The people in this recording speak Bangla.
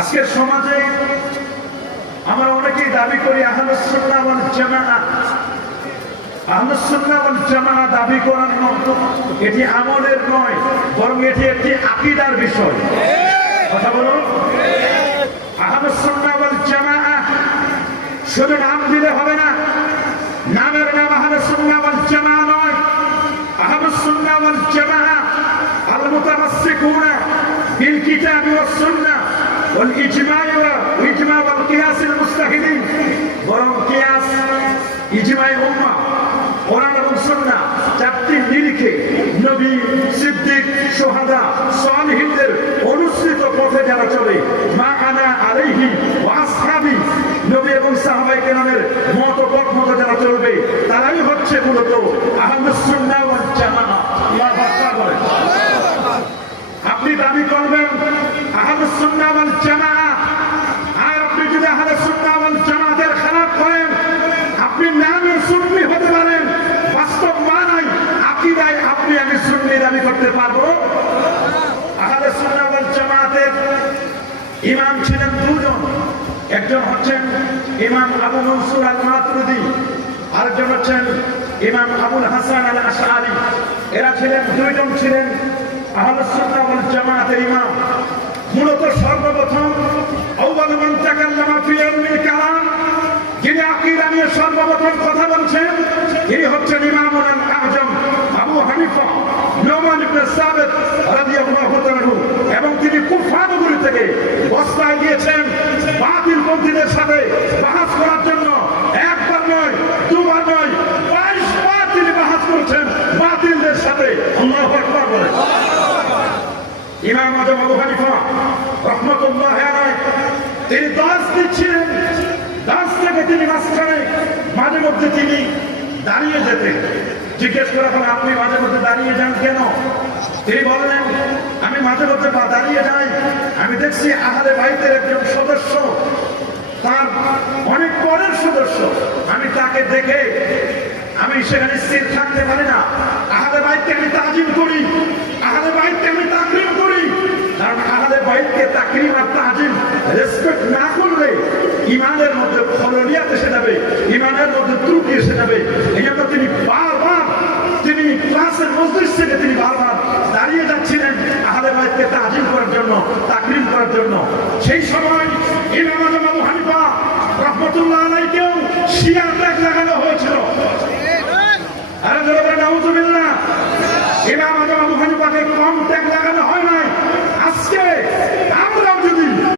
আজকের সমাজে আমরা অনেকেই দাবি করি আহলুস সুন্নাহ ওয়াল জামাআহ। আহলুস সুন্নাহ ওয়াল জামাআহ দাবি করার মতো এটি আমলের নয়, বরং এটি একটি আকীদার বিষয়। কথা বলুন, আহলুস সুন্নাহ ওয়াল জামাআহ শুধু নাম দিলে হবে না। নামের নাম আহলুস সুন্নাহ ওয়াল জামাআহ নয়। আহলুস সুন্নাহ ওয়াল জামাআহ আল মুতামাসসিকুনা বিল কিতাবি ওয়াস সুন্নাহ ওয়াল ইজমা ওয়াল কিয়াস আল মুস্তাহিদিন। বরং কিয়াস, ইজমাই উম্মাহ, কোরআন এবং সুন্নাহ চারটি নিরিখে নবী, সিদ্দিক, শুহাদা, সালিহিনদের অনুসৃত পথে যারা চলে, মা আনা আলাইহি ওয়া আসহাবি, নবী এবং সাহাবায়ে কেরামের মত পথ মতো যারা চলবে, তারাই হচ্ছে মূলত আহলুস সুন্নাহ ওয়াল জামাআহ। আল্লাহু আকবার বলেন। আপনি দাবি করবেন আহলুস সুন্নাহ ওয়াল জামাআহ, আর আপনি যদি আহলুস সুন্নাহ ওয়াল জামাতের খেলাফ করেন, আপনি নামে সুন্নি হতে পারেন, বাস্তব মানায় আকীদায় আপনি আমি সুন্নি দাবি করতে পারবো? আহলুস সুন্নাহ ওয়াল জামাতের ইমাম ছিলেন দুজন। একজন হচ্ছেন ইমাম আবু মনসুর আল মাতুরিদি, আরেকজন হচ্ছেন ইমাম আবুল হাসান আল আশআরী। এরা ছিলেন দুইজন ছিলেন আহলুস সুন্নাহ ওয়াল জামাতের ইমাম। মূলত সর্বপ্রথম আউয়াল মান তাকাল্লামা ফি ইলমিল কালাম, যিনি আকীদা নিয়ে সর্বপ্রথম কথা বলছেন, তিনি হচ্ছেন ইমামুল আযম আবু হানিফা নুমান ইবনে সাবিত রাদিয়াল্লাহু তাআলা। এবং তিনি কুফা নগরী থেকে বসরায় গিয়েছেন বাতিল পন্থীদের সাথে বাহাস করার জন্য। একবার নয়, দুবার নয়, 22 বার তিনি বাহাস করেছেন বাতিলদের সাথে। আল্লাহু আকবার বলেন। ইমাম আযম আবু হানিফা রাহমাতুল্লাহি আলাইহি তিনি দাস দিচ্ছিলেন। দাস থেকে তিনি মাঝখানে মাঝে মধ্যে তিনি দাঁড়িয়ে যেতেন। জিজ্ঞেস করা হলো, আপনি মাঝে মধ্যে দাঁড়িয়ে যান কেন? তিনি বললেন, আমি মাঝে মধ্যে দাঁড়িয়ে যাই, আমি দেখছি আহলে বাইতের একজন সদস্য, তার অনেক পরের সদস্য, আমি তাকে দেখে আমি সেখানে স্থির থাকতে পারি না। আহলে বাইতকে আমি তাজিম করি, আহলে বাইতকে আমি তাকরীম করি। কারণ আহলে বাইতকে তাকরীম আর তাজিম রেসপেক্ট না করলে ইমানের মধ্যে খললিয়াত এসে যাবে, ইমানের মধ্যে ত্রুটি এসে যাবে। এই জন্য তিনি বারবার তিনি ক্লাসের মজলিস থেকে তিনি বারবার দাঁড়িয়ে যাচ্ছিলেন আহলে বাইতকে তাজিম করার জন্য, তাকরীম করার জন্য। সেই সময় ইমাম আযম আবু হানিফা রাহমাতুল্লাহ আলাইহিকেও শিয়া ট্যাগ লাগানো হয়েছিল। আরে জোরে নাউজুবিল্লাহ। ইমাম আযম আবু হানিফাকে কম ট্যাগ লাগানো হয় নাই। আজকে